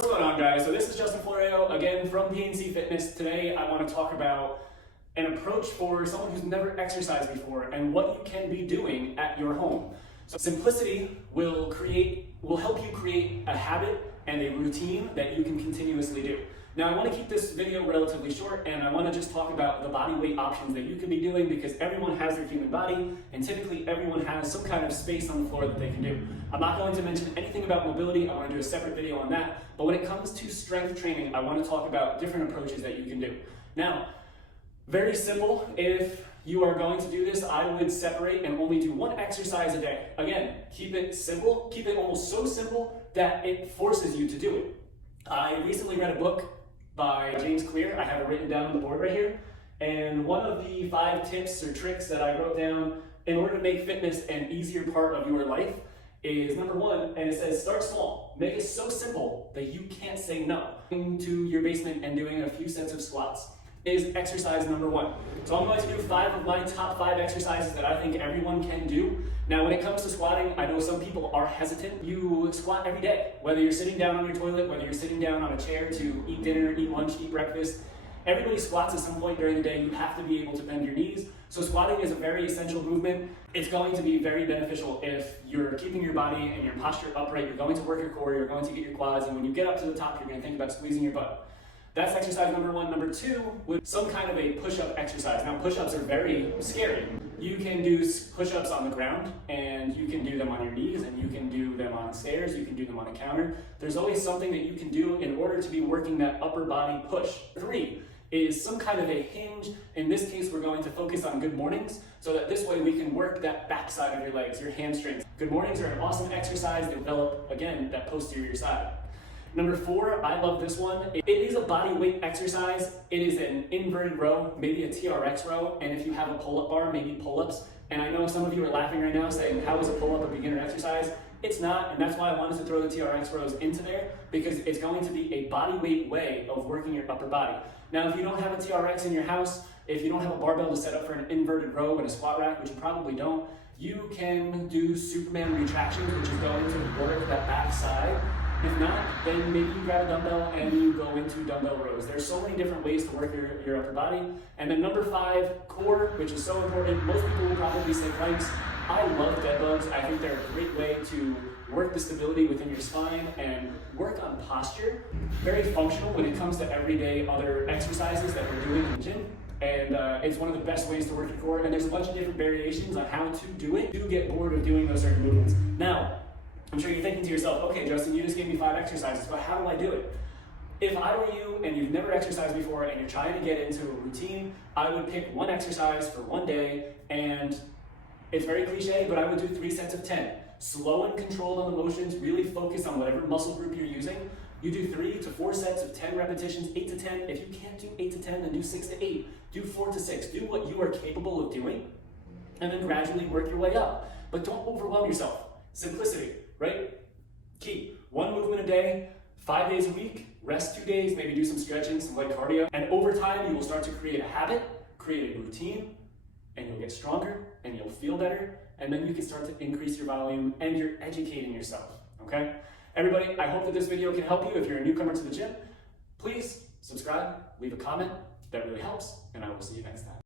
What's going on, guys? So this is Justin Florio, again from PNC Fitness. Today I want to talk about an approach for someone who's never exercised before and what you can be doing at your home. So simplicity will help you create a habit and a routine that you can continuously do. Now I want to keep this video relatively short, and I want to just talk about the body weight options that you can be doing, because everyone has their human body and typically everyone has some kind of space on the floor that they can do. I'm not going to mention anything about mobility. I want to do a separate video on that. But when it comes to strength training, I want to talk about different approaches that you can do. Now, very simple. If you are going to do this, I would separate and only do one exercise a day. Again, keep it simple. Keep it almost so simple that it forces you to do it. I recently read a book by James Clear. I have it written down on the board right here. And one of the 5 tips or tricks that I wrote down in order to make fitness an easier part of your life is number 1, and it says start small. Make it so simple that you can't say no. Into your basement and doing a few sets of squats is exercise number 1. So I'm going to do 5 of my top 5 exercises that I think everyone can do. Now when it comes to squatting, I know some people are hesitant. You squat every day, whether you're sitting down on your toilet, whether you're sitting down on a chair to eat dinner, eat lunch, eat breakfast. Everybody squats at some point during the day. You have to be able to bend your knees. So squatting is a very essential movement. It's going to be very beneficial if you're keeping your body and your posture upright. You're going to work your core, you're going to get your quads, and when you get up to the top, you're going to think about squeezing your butt. That's exercise number 1. Number 2, with some kind of a push-up exercise. Now, push-ups are very scary. You can do push-ups on the ground, and you can do them on your knees, and you can do them on stairs, you can do them on a counter. There's always something that you can do in order to be working that upper body push. 3 is some kind of a hinge. In this case, we're going to focus on good mornings, so that this way we can work that back side of your legs, your hamstrings. Good mornings are an awesome exercise to develop, again, that posterior side. Number 4, I love this one. It is a body weight exercise. It is an inverted row, maybe a TRX row, and if you have a pull-up bar, maybe pull-ups. And I know some of you are laughing right now saying, how is a pull-up a beginner exercise? It's not, and that's why I wanted to throw the TRX rows into there, because it's going to be a body weight way of working your upper body. Now, if you don't have a TRX in your house, if you don't have a barbell to set up for an inverted row and a squat rack, which you probably don't, you can do Superman retractions, which is going to work that back side. If not, then maybe you grab a dumbbell and you go into dumbbell rows. There's so many different ways to work your upper body. And then number 5, core, which is so important. Most people will probably say planks. I love Deadbugs. I think they're a great way to work the stability within your spine and work on posture. Very functional when it comes to everyday other exercises that we're doing in the gym. And it's one of the best ways to work your core. And there's a bunch of different variations on how to do it. Do get bored of doing those certain movements. Now, I'm sure you're thinking to yourself, okay, Justin, you just gave me 5 exercises, but how do I do it? If I were you and you've never exercised before and you're trying to get into a routine, I would pick one exercise for one day, and it's very cliche, but I would do 3 sets of 10. Slow and controlled on the motions, really focus on whatever muscle group you're using. You do 3 to 4 sets of 10 repetitions, 8 to 10. If you can't do 8 to 10, then do 6 to 8. Do 4 to 6. Do what you are capable of doing, and then gradually work your way up. But don't overwhelm yourself. Simplicity, right? Key. 1 movement a day, 5 days a week, rest 2 days, maybe do some stretching, some light cardio. And over time, you will start to create a habit, create a routine, and you'll get stronger, and you'll feel better, and then you can start to increase your volume, and you're educating yourself, okay? Everybody, I hope that this video can help you. If you're a newcomer to the gym, please subscribe, leave a comment. That really helps, and I will see you next time.